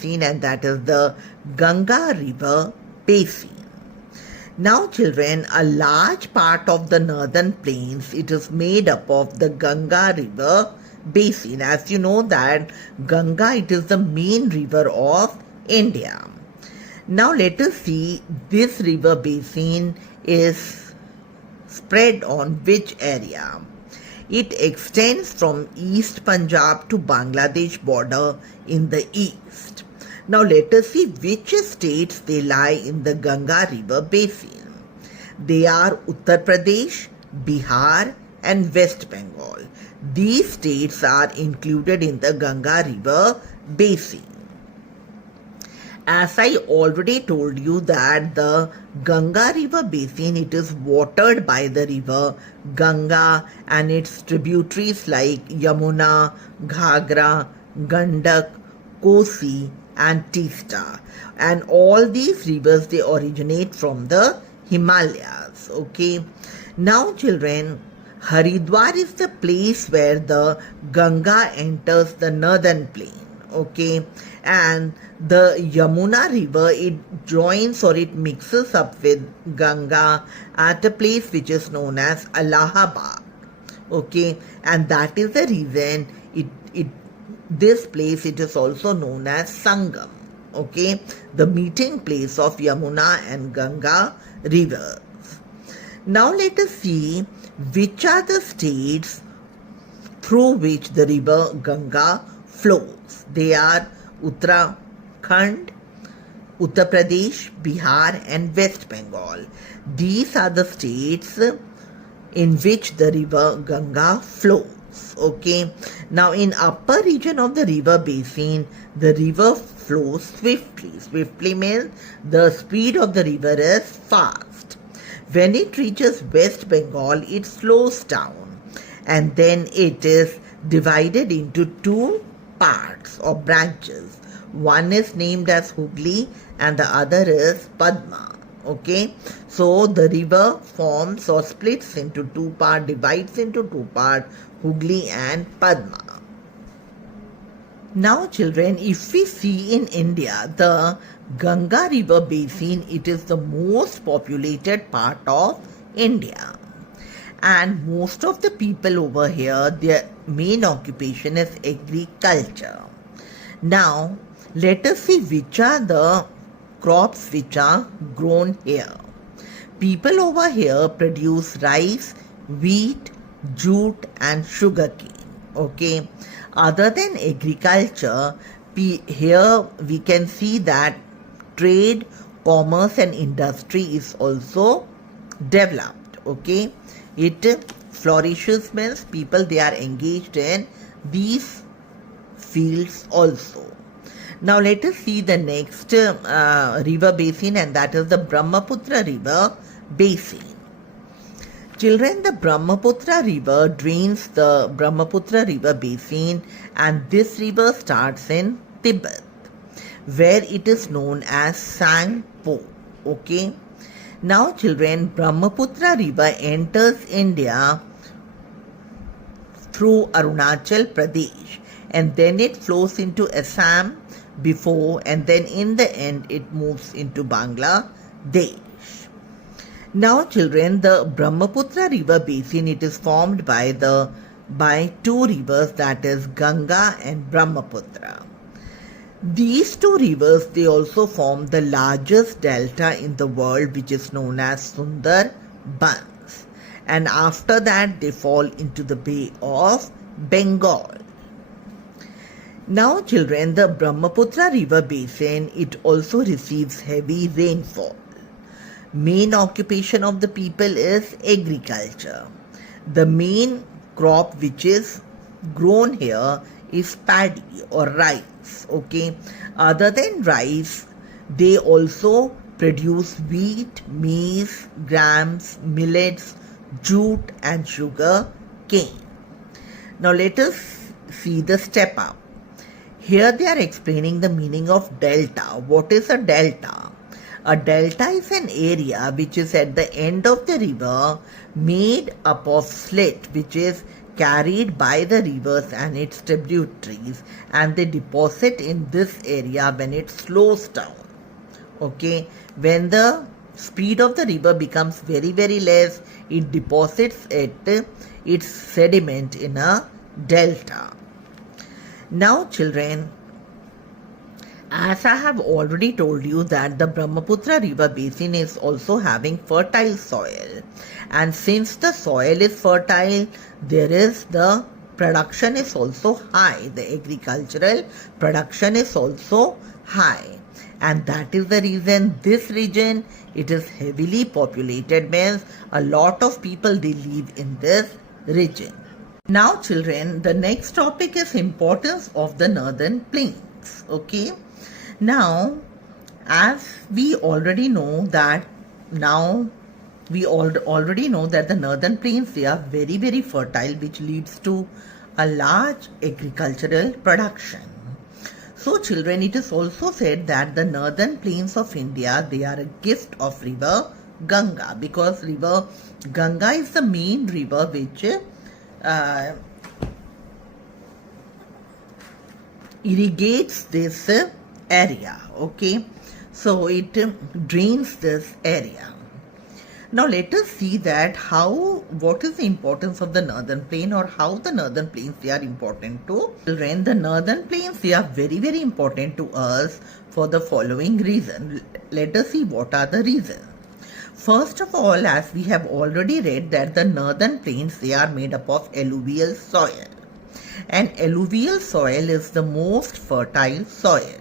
basin, and that is the Ganga River Basin. Now children, a large part of the northern plains, it is made up of the Ganga River Basin. As you know that Ganga, it is the main river of India. Now let us see this river basin is spread on which area. It extends from East Punjab to Bangladesh border in the east. Now let us see which states they lie in the Ganga River Basin. They are Uttar Pradesh, Bihar and West Bengal. These states are included in the Ganga River Basin. As I already told you that the Ganga River Basin, it is watered by the river Ganga and its tributaries like Yamuna, Ghagra, Gandak, Kosi and Teesta. And all these rivers, they originate from the Himalayas. Okay. Now children, Haridwar is the place where the Ganga enters the northern plain. Okay, and the Yamuna river, it joins or it mixes up with Ganga at a place which is known as Allahabad. Okay, and that is the reason this place, it is also known as Sangam. Okay, the meeting place of Yamuna and Ganga rivers. Now let us see which are the states through which the river Ganga flows. They are Uttarakhand, Uttar Pradesh, Bihar and West Bengal. These are the states in which the river Ganga flows. Okay. Now in upper region of the river basin, the river flows swiftly. Swiftly means the speed of the river is fast. When it reaches West Bengal, it slows down and then it is divided into two parts or branches. One is named as Hooghly and the other is Padma. Okay, so the river forms or splits into two parts, divides into two parts, Hooghly and Padma. Now children, if we see in India, the Ganga River Basin, it is the most populated part of India. And most of the people over here, their main occupation is agriculture. Now, let us see which are the crops which are grown here. People over here produce rice, wheat, jute and sugarcane. Okay. Other than agriculture, here we can see that trade, commerce and industry is also developed. Okay. It flourishes means people, they are engaged in these fields also. Now let us see the next river basin, and that is the Brahmaputra River Basin. Children, the Brahmaputra River drains the Brahmaputra River Basin, and this river starts in Tibet, where it is known as Sangpo. Okay. Now children, Brahmaputra River enters India through Arunachal Pradesh, and then it flows into Assam before, and then in the end it moves into Bangladesh. Now children, the Brahmaputra River Basin, it is formed by two rivers, that is Ganga and Brahmaputra. These two rivers, they also form the largest delta in the world, which is known as Sundarbans. And after that, they fall into the Bay of Bengal. Now children, the Brahmaputra River Basin, it also receives heavy rainfall. Main occupation of the people is agriculture. The main crop which is grown here is paddy or rice. Okay. Other than rice, they also produce wheat, maize, grams, millets, jute and sugar cane. Now let us see the step up. Here they are explaining the meaning of delta. What is a delta? A delta is an area which is at the end of the river made up of slit which is carried by the rivers and its tributaries, and they deposit in this area when it slows down. Okay, when the speed of the river becomes very less, it deposits its sediment in a delta. Now children, as I have already told you that the Brahmaputra river basin is also having fertile soil, and since the soil is fertile, the production is also high. The agricultural production is also high, and that is the reason this region, it is heavily populated, means a lot of people they live in this region. Now children, the next topic is importance of the northern plains. Okay, now as we already know that already know that the northern plains, they are very fertile, which leads to a large agricultural production. So children, it is also said that the northern plains of India, they are a gift of river Ganga, because river Ganga is the main river which irrigates this area. Okay, so it drains this area. Now let us see that what is the importance of the northern plain, or how the northern plains, they are important to children. The northern plains, they are very important to us for the following reason. Let us see what are the reasons. First of all, as we have already read that the northern plains, they are made up of alluvial soil, and alluvial soil is the most fertile soil.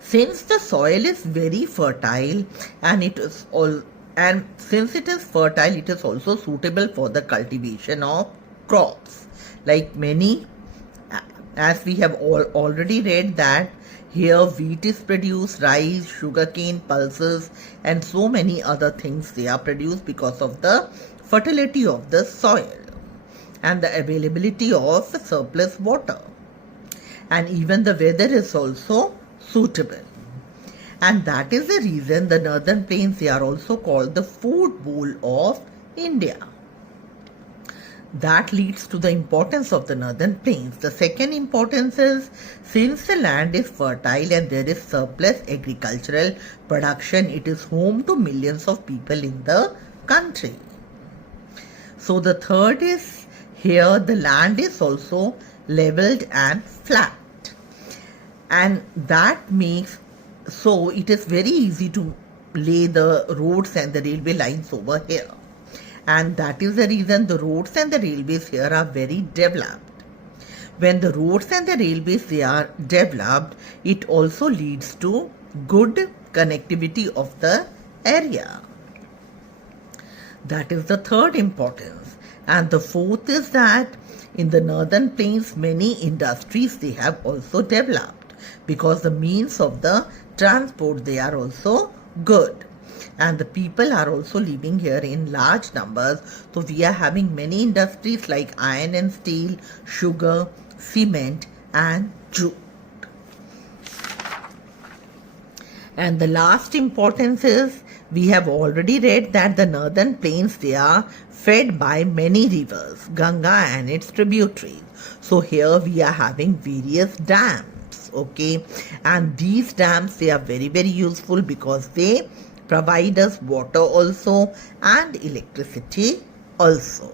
Since the soil is very fertile since it is fertile, it is also suitable for the cultivation of crops. Like many, as we have already read that here wheat is produced, rice, sugarcane, pulses, and so many other things they are produced because of the fertility of the soil and the availability of surplus water. And even the weather is also suitable, and that is the reason the northern plains, they are also called the food bowl of India. That leads to the importance of the northern plains. The second importance is, since the land is fertile and there is surplus agricultural production, it is home to millions of people in the country. So the third is, here the land is also leveled and flat, and that makes so it is very easy to lay the roads and the railway lines over here, and that is the reason the roads and the railways here are very developed. When the roads and the railways, they are developed, it also leads to good connectivity of the area. That is the third importance. And the fourth is that in the northern plains, many industries, they have also developed, because the means of the transport, they are also good, and the people are also living here in large numbers. So we are having many industries like iron and steel, sugar, cement, and jute. And the last importance is, we have already read that the northern plains, they are fed by many rivers, Ganga and its tributaries. So here we are having various dams, okay, and these dams, they are very useful because they provide us water also and electricity also.